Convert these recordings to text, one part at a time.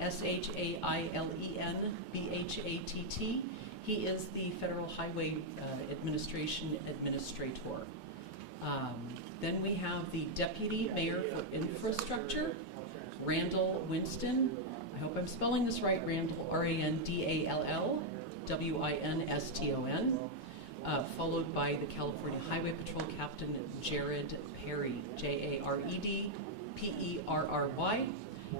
Shailen Bhatt. He is the Federal Highway Administration Administrator. Then we have the Deputy Mayor for Infrastructure, Randall Winston. I hope I'm spelling this right, Randall, R-A-N-D-A-L-L, W-I-N-S-T-O-N, followed by the California Highway Patrol Captain Jared Perry, J-A-R-E-D P-E-R-R-Y,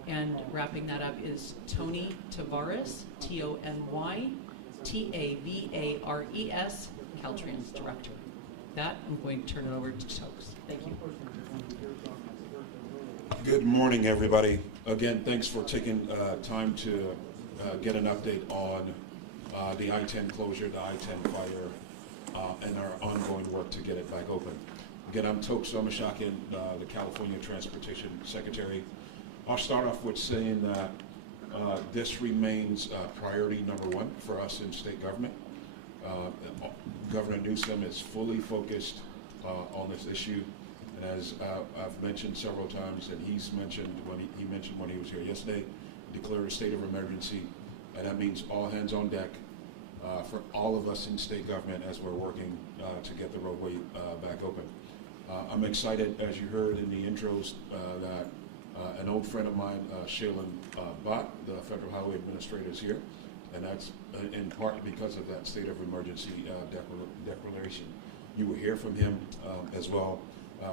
and wrapping that up is Tony Tavares, T-O-N-Y T-A-V-A-R-E-S, Caltrans Director. That, I'm going to turn it over to Tokes. Thank you. Good morning, everybody. Again, thanks for taking time to get an update on the I-10 closure, the I-10 fire, and our ongoing work to get it back open. Again, I'm Tokes Somashakin, the California Transportation Secretary. I'll start off with saying that this remains priority number one for us in state government. Governor Newsom is fully focused on this issue, and as I've mentioned several times, and he's mentioned when he mentioned when he was here yesterday, declared a state of emergency, and that means all hands on deck for all of us in state government as we're working to get the roadway back open. I'm excited, as you heard in the intros, that an old friend of mine, Shailen Bhatt, the Federal Highway Administrator, is here, and that's in part because of that state of emergency declaration. You will hear from him as well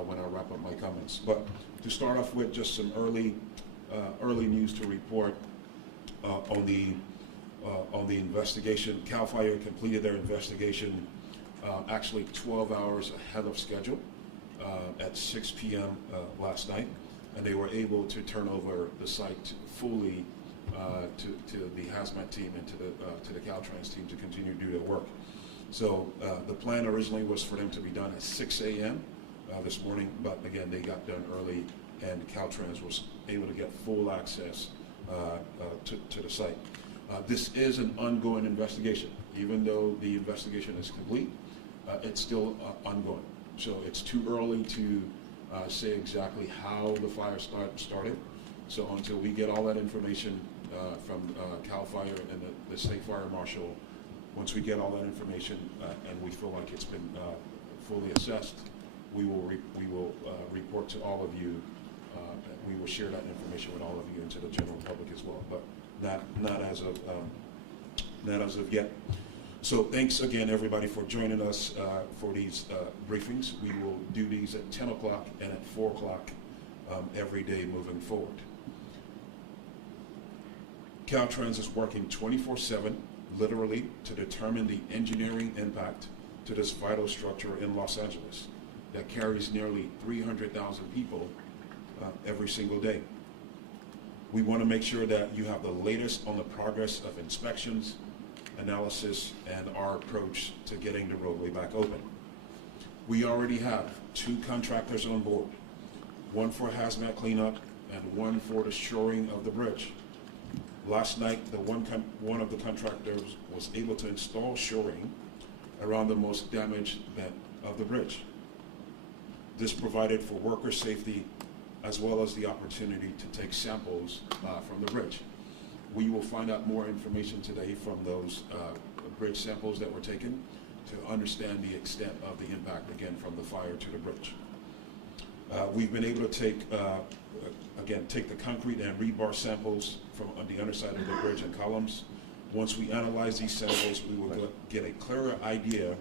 when I wrap up my comments. But to start off with, just some early news to report on the investigation. CAL FIRE completed their investigation actually 12 hours ahead of schedule at 6 p.m. Last night, and they were able to turn over the site fully to the hazmat team and to the Caltrans team to continue to do their work. So the plan originally was for them to be done at 6 a.m. This morning, but again, they got done early, and Caltrans was able to get full access to the site. This is an ongoing investigation. Even though the investigation is complete, it's still ongoing. So it's too early to say exactly how the fire started. So until we get all that information from CAL FIRE and the State Fire Marshal, once we get all that information and we feel like it's been fully assessed, we will report to all of you. We will share that information with all of you and to the general public as well, but not as of yet. So thanks again, everybody, for joining us for these briefings. We will do these at 10 o'clock and at 4 o'clock every day moving forward. Caltrans is working 24/7, literally, to determine the engineering impact to this vital structure in Los Angeles that carries nearly 300,000 people every single day. We want to make sure that you have the latest on the progress of inspections, analysis, and our approach to getting the roadway back open. We already have 2 contractors on board, one for hazmat cleanup and one for the shoring of the bridge. Last night, one of the contractors was able to install shoring around the most damaged bit of the bridge. This provided for worker safety as well as the opportunity to take samples from the bridge. We will find out more information today from those bridge samples that were taken to understand the extent of the impact, again, from the fire to the bridge. We've been able to take the concrete and rebar samples from on the underside of the bridge and columns. Once we analyze these samples, we will get a clearer idea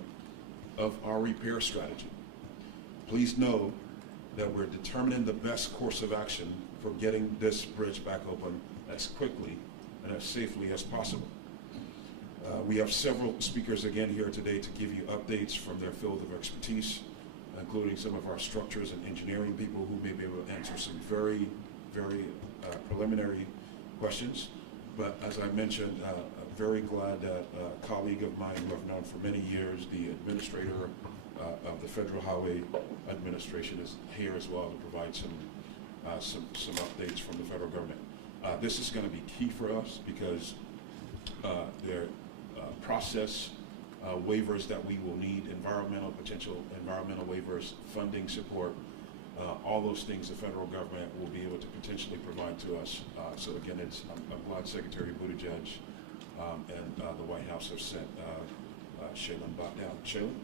of our repair strategy. Please know that we're determining the best course of action for getting this bridge back open as quickly and as safely as possible. We have several speakers again here today to give you updates from their field of expertise, including some of our structures and engineering people who may be able to answer some very, very preliminary questions. But as I mentioned, I'm very glad that a colleague of mine who I've known for many years, the administrator of the Federal Highway Administration, is here as well to provide some updates from the federal government. This is going to be key for us because their process waivers that we will need, potential environmental waivers, funding support, All those things the federal government will be able to potentially provide to us. So again, I'm glad Secretary Buttigieg and the White House have sent Shaylin Bott down. Shaylin?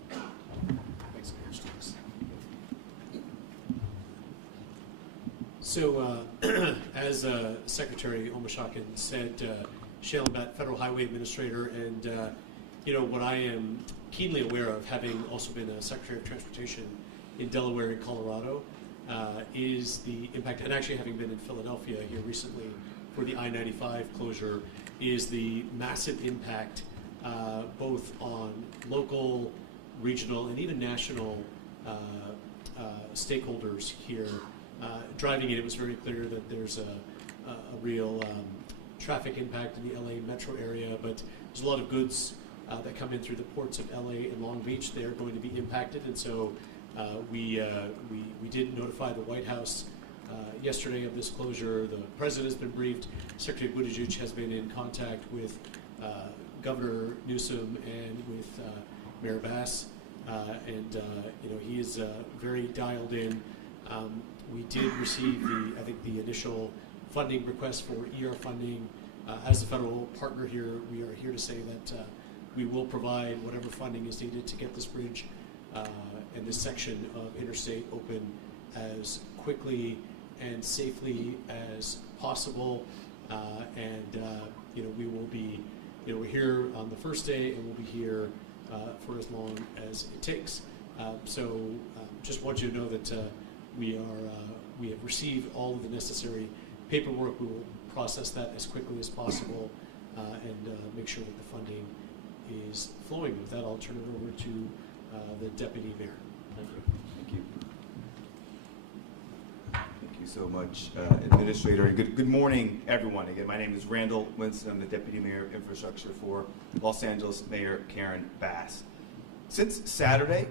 Thanks, Mayor Stokes. So, as Secretary Omashakin said, Shaylin Bott, Federal Highway Administrator, and what I am keenly aware of, having also been a Secretary of Transportation in Delaware and Colorado, is the impact, and actually having been in Philadelphia here recently for the I-95 closure, is the massive impact both on local, regional, and even national stakeholders here. Driving it was very clear that there's a real traffic impact in the LA metro area, but there's a lot of goods that come in through the ports of LA and Long Beach. They're going to be impacted, and so we did notify the White House yesterday of this closure. The President has been briefed. Secretary Buttigieg has been in contact with Governor Newsom and with Mayor Bass, and he is very dialed in. We did receive the initial funding request for ER funding. As the federal partner here, we are here to say that we will provide whatever funding is needed to get this bridge and this section of interstate open as quickly and safely as possible. We will be, we're here on the first day, and we'll be here for as long as it takes. Just want you to know that we have received all of the necessary paperwork. We will process that as quickly as possible and make sure that the funding is flowing. With that, I'll turn it over to the Deputy Mayor. Thank you. Thank you. Thank you so much, Administrator. And good morning, everyone. Again, my name is Randall Winston. I'm the Deputy Mayor of Infrastructure for Los Angeles Mayor Karen Bass. Since Saturday,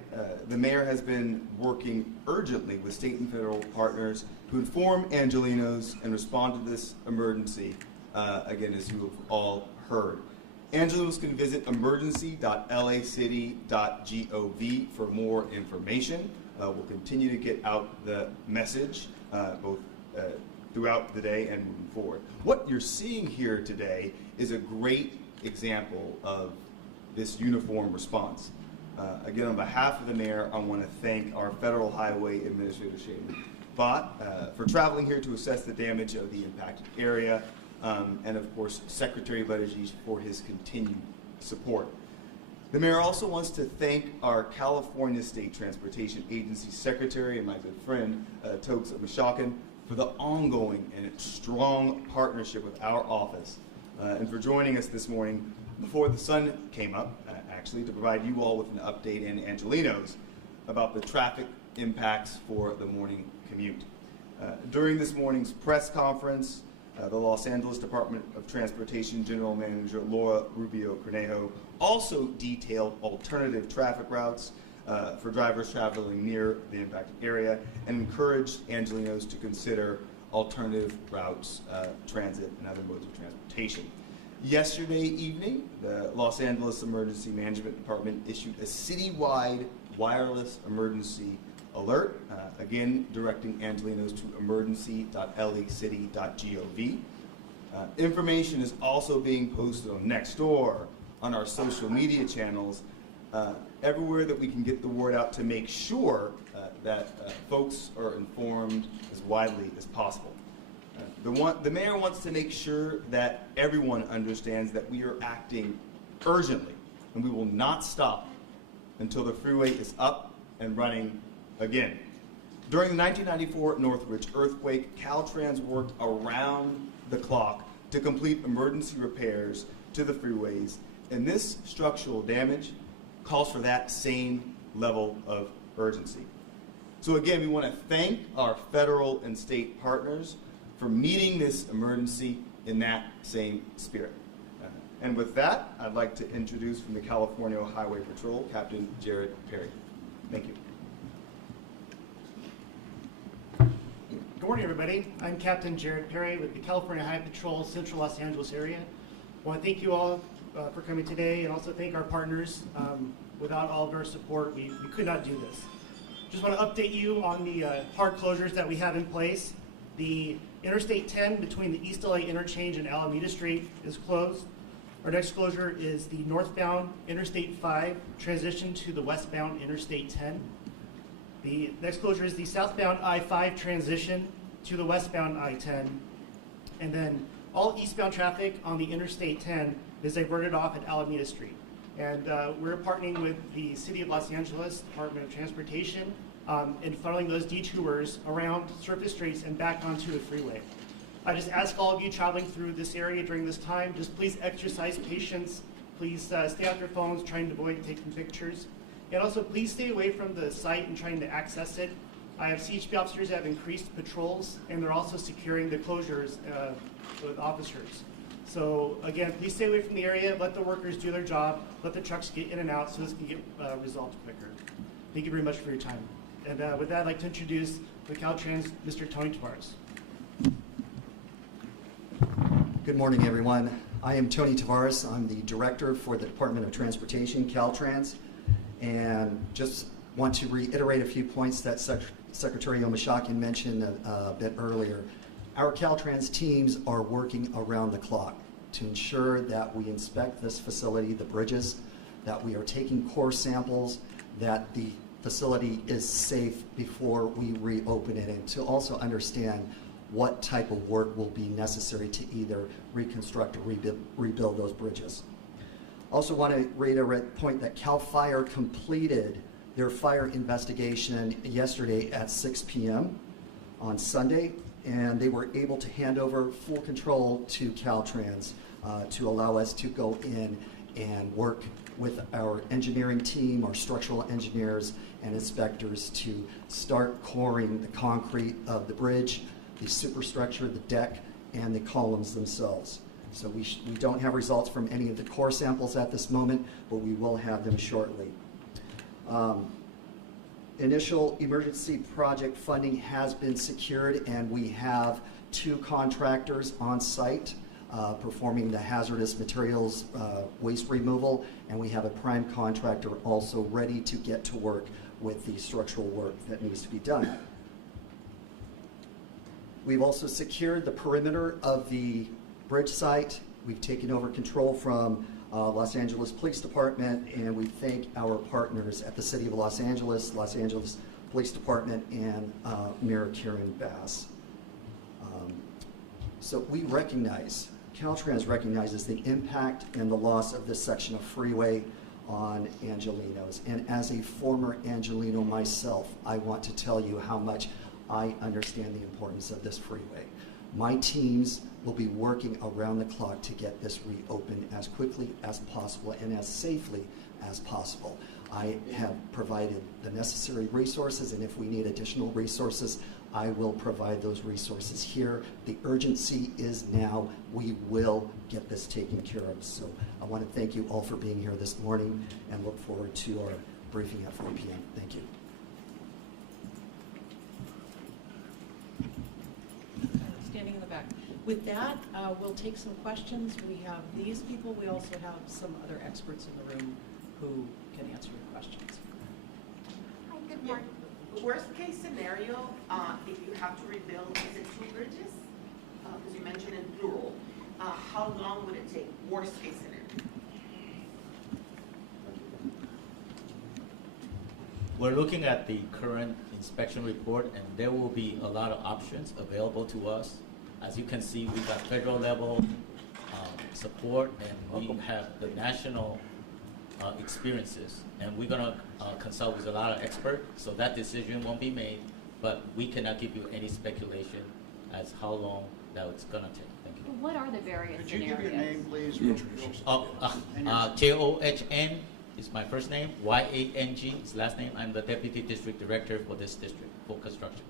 the mayor has been working urgently with state and federal partners to inform Angelenos and respond to this emergency, again, as you have all heard. Angelenos can visit emergency.lacity.gov for more information. We'll continue to get out the message both throughout the day and moving forward. What you're seeing here today is a great example of this uniform response. Again, on behalf of the mayor, I want to thank our Federal Highway Administrator, Shaylin Bott, for traveling here to assess the damage of the impacted area, and of course, Secretary Buttigieg for his continued support. The mayor also wants to thank our California State Transportation Agency Secretary and my good friend, Tokes Omashakin, for the ongoing and strong partnership with our office, and for joining us this morning before the sun came up, actually, to provide you all with an update in Angelenos about the traffic impacts for the morning commute. During this morning's press conference, the Los Angeles Department of Transportation General Manager Laura Rubio Cornejo also detailed alternative traffic routes for drivers traveling near the impacted area and encouraged Angelenos to consider alternative routes, transit, and other modes of transportation. Yesterday evening, the Los Angeles Emergency Management Department issued a citywide wireless emergency alert, again directing Angelenos to emergency.lacity.gov. Information is also being posted on Nextdoor, on our social media channels, everywhere that we can get the word out to make sure that folks are informed as widely as possible. The mayor wants to make sure that everyone understands that we are acting urgently, and we will not stop until the freeway is up and running again. During the 1994 Northridge earthquake, Caltrans worked around the clock to complete emergency repairs to the freeways, and this structural damage calls for that same level of urgency. So again, we want to thank our federal and state partners for meeting this emergency in that same spirit. And with that, I'd like to introduce from the California Highway Patrol, Captain Jared Perry. Thank you. Good morning, everybody. I'm Captain Jared Perry with the California Highway Patrol, Central Los Angeles area. I want to thank you all for coming today, and also thank our partners. Without all of their support, we could not do this. Just want to update you on the hard closures that we have in place. The Interstate 10 between the East LA Interchange and Alameda Street is closed. Our next closure is the northbound Interstate 5 transition to the westbound Interstate 10. The next closure is the southbound I-5 transition to the westbound I-10. And then all eastbound traffic on the Interstate 10 is diverted off at Alameda Street. And we're partnering with the City of Los Angeles Department of Transportation in funneling those detours around surface streets and back onto the freeway. I just ask all of you traveling through this area during this time, just please exercise patience. Please stay off your phones, trying to avoid taking pictures. And also, please stay away from the site and trying to access it. I have CHP officers that have increased patrols, and they're also securing the closures with officers. So again, please stay away from the area, let the workers do their job, let the trucks get in and out so this can get resolved quicker. Thank you very much for your time. And with that, I'd like to introduce the Caltrans, Mr. Tony Tavares. Good morning, everyone. I am Tony Tavares. I'm the director for the Department of Transportation, Caltrans, and just want to reiterate a few points that Secretary Omashakian mentioned a bit earlier. Our Caltrans teams are working around the clock to ensure that we inspect this facility, the bridges, that we are taking core samples, that the facility is safe before we reopen it, and to also understand what type of work will be necessary to either reconstruct or rebuild those bridges. Also want to reiterate the point that CAL FIRE completed their fire investigation yesterday at 6 p.m. on Sunday, and they were able to hand over full control to Caltrans to allow us to go in and work with our engineering team, our structural engineers and inspectors to start coring the concrete of the bridge, the superstructure, the deck, and the columns themselves. So we don't have results from any of the core samples at this moment, but we will have them shortly. Initial emergency project funding has been secured, and we have 2 contractors on site performing the hazardous materials waste removal, and we have a prime contractor also ready to get to work with the structural work that needs to be done. We've also secured the perimeter of the bridge site. We've taken over control from Los Angeles Police Department, and we thank our partners at the City of Los Angeles Police Department, and Mayor Karen Bass. So we recognize, Caltrans recognizes the impact and the loss of this section of freeway on Angelenos. And as a former Angeleno myself, I want to tell you how much I understand the importance of this freeway. My teams will be working around the clock to get this reopened as quickly as possible and as safely as possible. I have provided the necessary resources, and if we need additional resources, I will provide those resources here. The urgency is now. We will get this taken care of. So I want to thank you all for being here this morning and look forward to our briefing at 4 p.m. Thank you. Standing in the back. With that, we'll take some questions. We have these people. We also have some other experts in the room who can answer your questions. Hi, good morning. Worst case scenario, if you have to rebuild, is it 2 bridges? Because you mentioned in plural. How long would it take? Worst case scenario. We're looking at the current inspection report, and there will be a lot of options available to us. As you can see, we've got federal level support, and we have the national experiences, and we're going to consult with a lot of experts, so that decision won't be made, but we cannot give you any speculation as how long that it's going to take. Thank you. What are the various Could you scenarios? give your name, please? John is my first name, Yang is last name. I'm the Deputy District Director for this district for construction.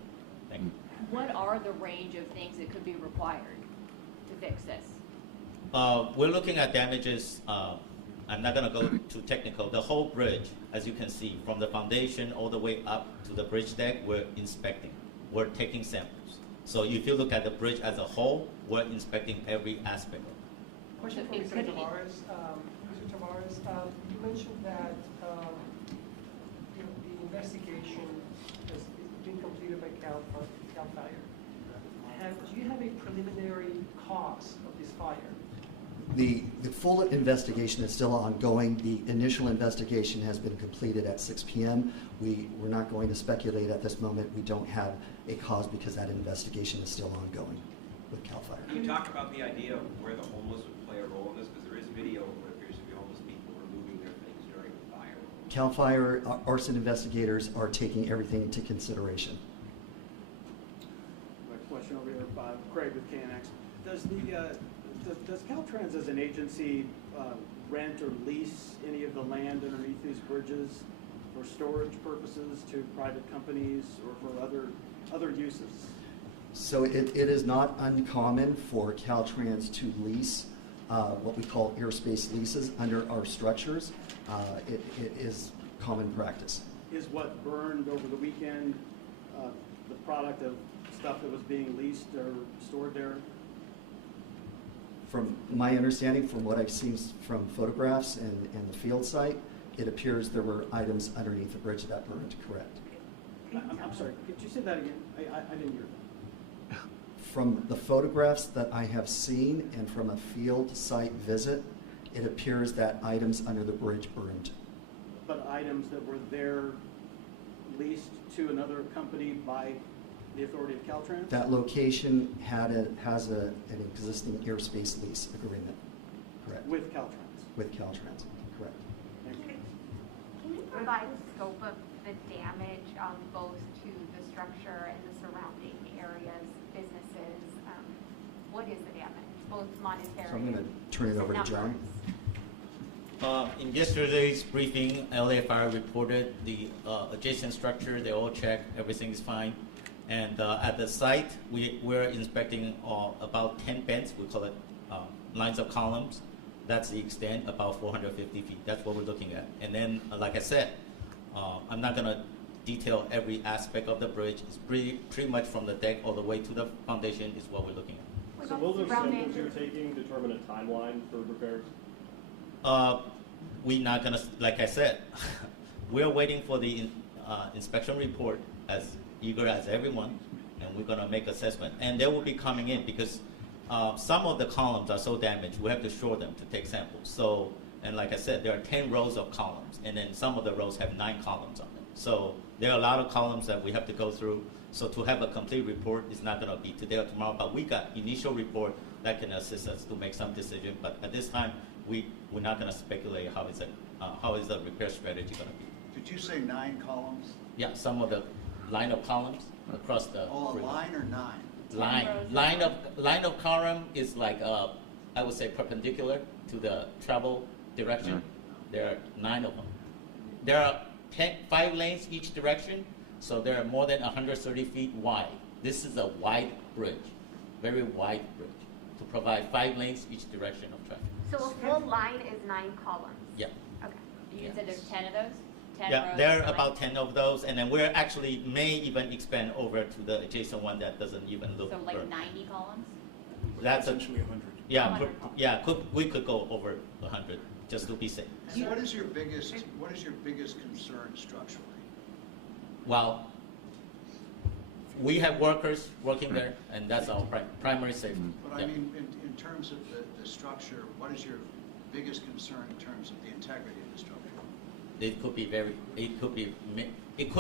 Thank you. What are the range of things that could be required to fix this? We're looking at damages. I'm not going to go too technical. The whole bridge, as you can see, from the foundation all the way up to the bridge deck, we're inspecting. We're taking samples. So if you look at the bridge as a whole, we're inspecting every aspect of it. Question for Mr. Tavares. Mr. Tavares, you mentioned that the investigation being completed by Cal Fire. Do you have a preliminary cost of this fire? The full investigation is still ongoing. The initial investigation has been completed at 6 p.m. We're not going to speculate at this moment. We don't have a cause because that investigation is still ongoing with CAL FIRE. Can you talk about the idea of where the homeless would play a role in this? Because there is video of what appears to be homeless people removing their things during the fire. CAL FIRE arson investigators are taking everything into consideration. My question over here, Craig with KNX. Does Caltrans as an agency rent or lease any of the land underneath these bridges for storage purposes to private companies or for other uses? So it is not uncommon for Caltrans to lease what we call airspace leases under our structures. It is common practice. Is what burned over the weekend the product of stuff that was being leased or stored there? From my understanding, from what I've seen from photographs and the field site, it appears there were items underneath the bridge that burned, correct. I'm sorry, could you say that again? I didn't hear that. From the photographs that I have seen and from a field site visit, it appears that items under the bridge burned. But items that were there leased to another company by the authority of Caltrans? That location has an existing airspace lease agreement, correct. With Caltrans? With Caltrans, correct. Thank you. Can you provide a scope of the damage both to the structure and the surrounding areas, businesses? What is the damage, both monetary? So I'm going to turn it over to John. In yesterday's briefing, LA Fire reported the adjacent structure. They all checked, everything is fine. And at the site, we're inspecting about 10 bends. We call it lines of columns. That's the extent, about 450 feet. That's what we're looking at. And then, like I said, I'm not going to detail every aspect of the bridge. It's pretty much from the deck all the way to the foundation is what we're looking at. So will those samples you're taking determine a timeline for repairs? We're not going to, like I said, we're waiting for the inspection report as eager as everyone, and we're going to make assessment. And they will be coming in because some of the columns are so damaged, we have to shore them to take samples. So, and like I said, there are 10 rows of columns, and then some of the rows have 9 columns on them. So there are a lot of columns that we have to go through. So to have a complete report is not going to be today or tomorrow, but we got initial report that can assist us to make some decision. But at this time, we're not going to speculate how is the repair strategy going to be. Did you say 9 columns? Yeah, some of the line of columns across the Oh, a line or 9? Line of column is like I would say perpendicular to the travel direction. There are 9 of them. There are 5 lanes each direction, so there are more than 130 feet wide. This is a wide bridge, very wide bridge, to provide 5 lanes each direction of traffic. So a full line is 9 columns? Yeah. Okay. You said there's 10 of those? 10 Yeah, rows there are per about lane? 10 of those, and then we're actually may even expand over to the adjacent one that doesn't even look. So like burned. 90 columns? That's Essentially 100. Yeah, 100 columns. yeah. We could go over 100 just to be safe. And what is your biggest concern structurally? Well, we have workers working there, and that's our primary safety. But Yeah. I mean, in terms of the structure, what is your biggest concern in terms of the integrity of the structure? It could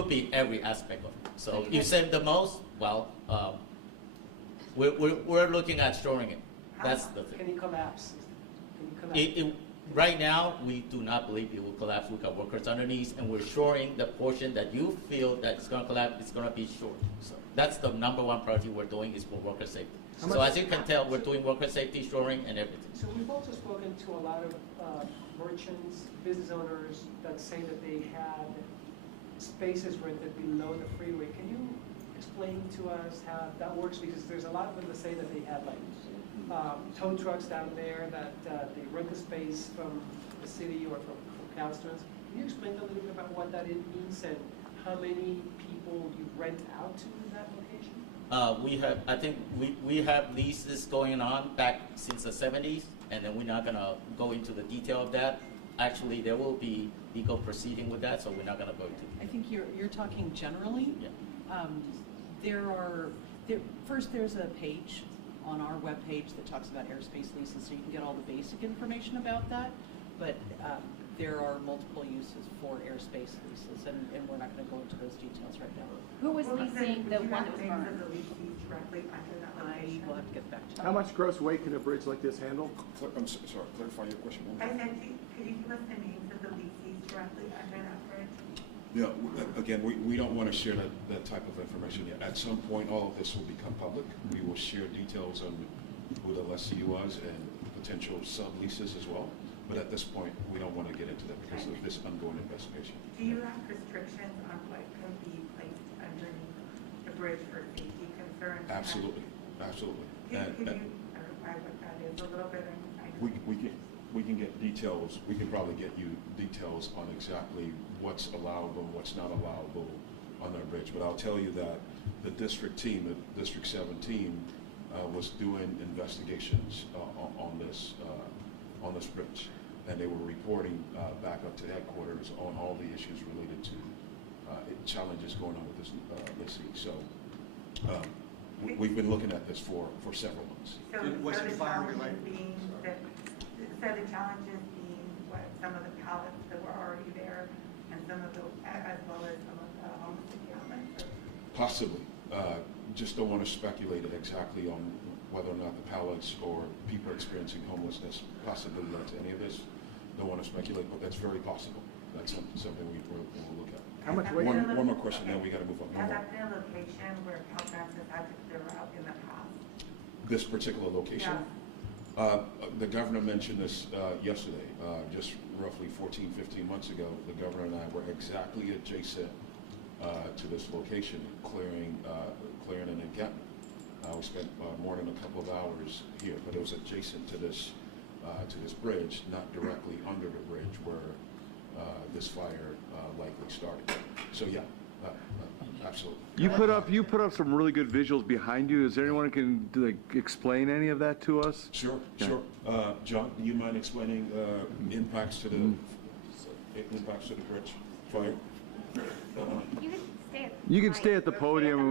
be every aspect of it. So you said the most, well, we're looking at storing it. That's the thing. Can it collapse? Can it collapse? Right now, we do not believe it will collapse. We've got workers underneath, and we're shoring the portion that you feel that it's going to collapse, it's going to be shored. So that's the number one priority we're doing is for worker safety. So as you can tell, we're doing worker safety, shoring, and everything. So we've also spoken to a lot of merchants, business owners that say that they had spaces rented below the freeway. Can you explain to us how that works? Because there's a lot of them that say that they have like tow trucks down there, that they rent the space from the city or from Caltrans. Can you explain a little bit about what that means and how many people you rent out to in that location? We have leases going on back since the 70s, and then we're not going to go into the detail of that. Actually, there will be legal proceeding with that, so we're not going to go into it. I think you're talking generally. Yeah. First, there's a page on our webpage that talks about airspace leases, so you can get all the basic information about that. But there are multiple uses for airspace leases, and we're not going to go into those details right now. Who was leasing the one that was burned? I will have to get back to you. How much gross weight can a bridge like this handle? I'm sorry, clarify your question. I said, could you give us the names of the leases directly under that bridge? Yeah, again, we don't want to share that type of information yet. At some point, all of this will become public. We will share details on who the lessee was and potential subleases as well. But at this point, we don't want to get into that because of this ongoing investigation. Do you have restrictions on what can be placed underneath the bridge for safety concerns? Absolutely, absolutely. Can you clarify what that is a little bit? We can get details. We can probably get you details on exactly what's allowable and what's not allowable on our bridge. But I'll tell you that the district team, the District 7 team, was doing investigations on this bridge, and they were reporting back up to headquarters on all the issues related to challenges going on with this lessee. So we've been looking at this for several months. So the challenges being what some of the pallets that were already there, and some of the, as well as some of the homeless encampments. Possibly. Just don't want to speculate exactly on whether or not the pallets or people experiencing homelessness possibly led to any of this. Don't want to speculate, but that's very possible. That's something we'll look at. How much weight? One more question, then we got to move on. Has that been a location where Caltrans has had to clear out in the past? This particular location? Yeah. The governor mentioned this yesterday, just roughly 14, 15 months ago. The governor and I were exactly adjacent to this location, clearing an encampment. We spent more than a couple of hours here, but it was adjacent to this bridge, not directly under the bridge where this fire likely started. So yeah, absolutely. You put up some really good visuals behind you. Is there anyone who can explain any of that to us? Sure, yeah. Sure. John, do you mind explaining impacts to the bridge fire? You can stay at the podium.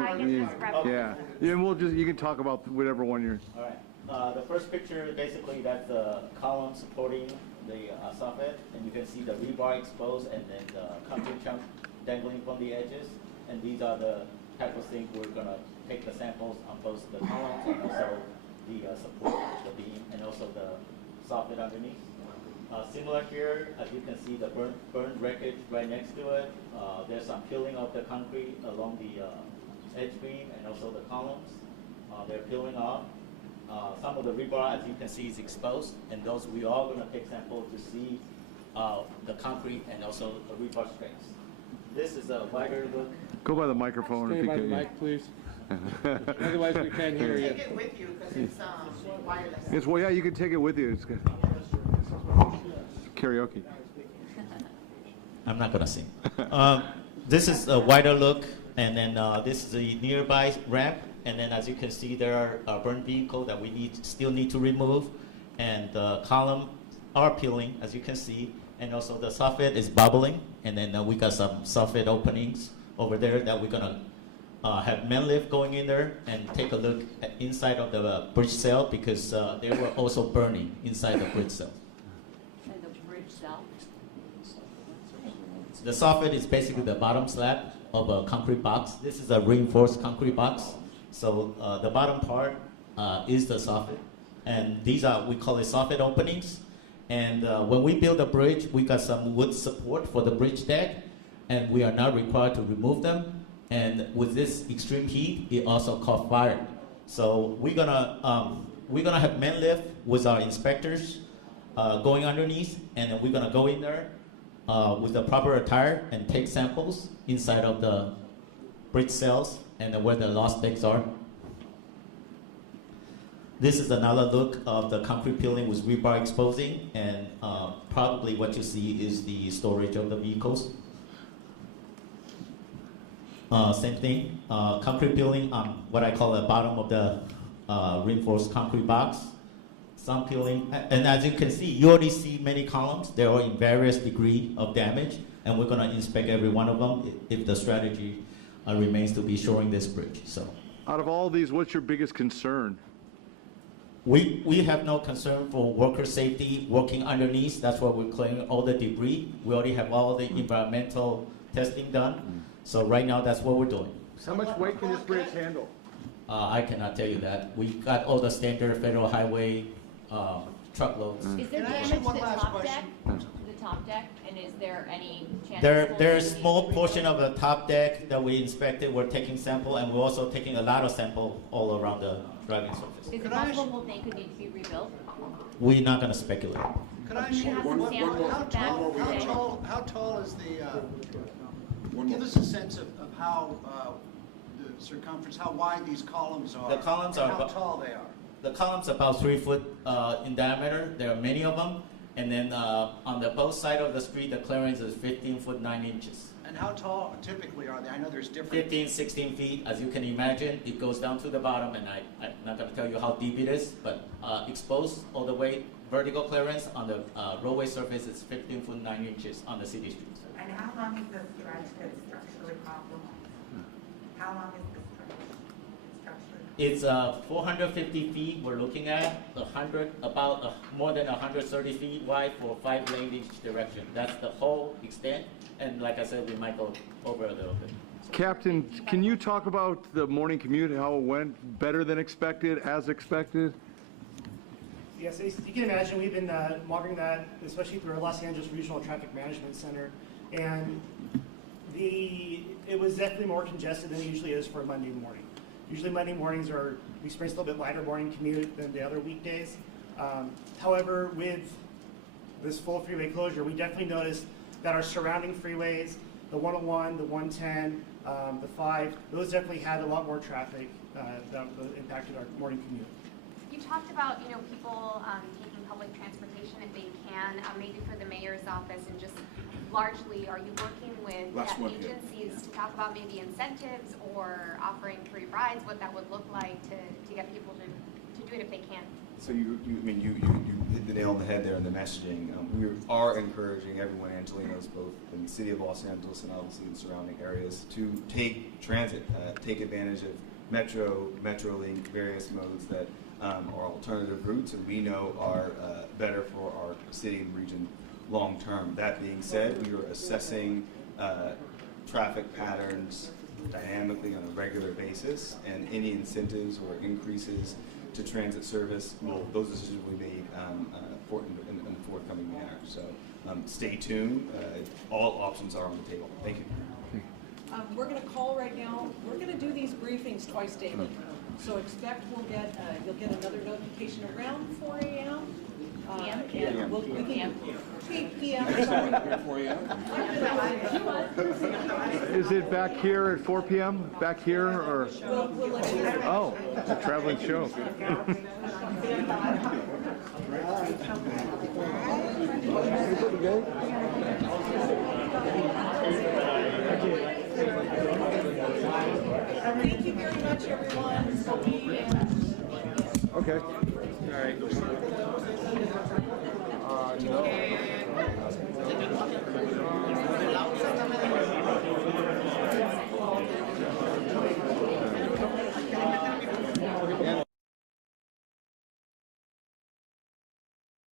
Yeah, and you can talk about whatever one you're. All right. The first picture, basically, that's the column supporting the soffit, and you can see the rebar exposed and then the concrete chunk dangling from the edges. And these are the type of things we're going to take the samples on both the columns and also the support, the beam, and also the soffit underneath. Similar here, as you can see the burned wreckage right next to it. There's some peeling of the concrete along the edge beam and also the columns. They're peeling off. Some of the rebar, as you can see, is exposed, and those we are going to take samples to see the concrete and also the rebar strengths. This is a wider look. Go by the microphone if you can. Stay by the mic, please. Otherwise, we can't hear you. Take it with you because it's wireless. Yes, well, yeah, you can take it with you. It's good. Karaoke. I'm not gonna sing. This is a wider look, and then this is a nearby ramp, and then as you can see, there are burned vehicles that we still need to remove, and the column are peeling, as you can see, and also the soffit is bubbling, and then we got some soffit openings over there that we're gonna have men lift going in there and take a look at inside of the bridge cell because they were also burning inside the bridge cell. The soffit is basically the bottom slab of a concrete box. This is a reinforced concrete box. So the bottom part is the soffit. And these are, we call it soffit openings. And when we build a bridge, we got some wood support for the bridge deck. And we are not required to remove them. And with this extreme heat, it also caught fire. So we're gonna have men lift with our inspectors going underneath. And then we're gonna go in there with the proper attire and take samples inside of the bridge cells and where the lost decks are. This is another look of the concrete peeling with rebar exposing, and probably what you see is the storage of the vehicles. Same thing, concrete peeling on what I call the bottom of the reinforced concrete box. Some peeling, and as you can see, you already see many columns. They're all in various degree of damage, and we're going to inspect every one of them if the strategy remains to be shoring this bridge. So Out of all these, what's your biggest concern? we have no concern for worker safety working underneath. That's why we're clearing all the debris. We already have all the environmental testing done. So right now, that's what we're doing. How much weight can this bridge handle? I cannot tell you that. We got all the standard federal highway truckloads. Is there Can I damage ask to you the one last top deck? question? The top deck, and is there any chance? There's small portion of the top deck that we inspected. We're taking sample, and we're also taking a lot of sample all around the driving surface. Is it Could I ask- possible they could need to be rebuilt? We're not going to speculate. Could I Do ask you you, have some what- samples how back tall, today? how tall is the, give us a sense of how, the circumference, how wide these columns are. The columns and are how about- tall they are. The column's about 3 foot in diameter. There are many of them. And then on the both side of the street, the clearance is 15 foot 9 inches. And how tall typically are they? I know there's different. 15, 16 feet, as you can imagine. It goes down to the bottom, and I'm not going to tell you how deep it is, but exposed all the way, vertical clearance on the roadway surface is 15 foot 9 inches on the city streets. And how long is the stretch that's structurally compromised? How long is the stretch structurally? It's 450 feet we're looking at, more than 130 feet wide for 5 lanes each direction. That's the whole extent, and like I said, we might go over a little bit. Captain, can you talk about the morning commute, how it went? Better than expected, as expected? Yes, you can imagine we've been monitoring that, especially through our Los Angeles Regional Traffic Management Center, and it was definitely more congested than it usually is for a Monday morning. Usually Monday mornings we experience a little bit lighter morning commute than the other weekdays. However, with this full freeway closure, we definitely noticed that our surrounding freeways, the 101, the 110, the 5, those definitely had a lot more traffic that impacted our morning commute. You talked about, people taking public transportation if they can, maybe for the mayor's office, and just largely, are you working with agencies to talk about maybe incentives or offering free rides, what that would look like to get people to do it if they can? So you hit the nail on the head there in the messaging. We are encouraging everyone, Angelinos, both in the city of Los Angeles and obviously in surrounding areas, to take transit, take advantage of MetroLink, various modes that are alternative routes, and we know are better for our city and region long term. That being said, we are assessing traffic patterns dynamically on a regular basis, and any incentives or increases to transit service, those decisions will be made in a forthcoming manner. So stay tuned. All options are on the table. Thank you. We're going to call right now. We're going to do these briefings twice daily. So expect you'll get another notification around 4 a.m. PM? PM, sorry. 4 a.m. Is it back here at 4 p.m.? Back here, or? We'll let you know. Oh, it's a traveling show. Thank you very much, everyone. Okay. All right.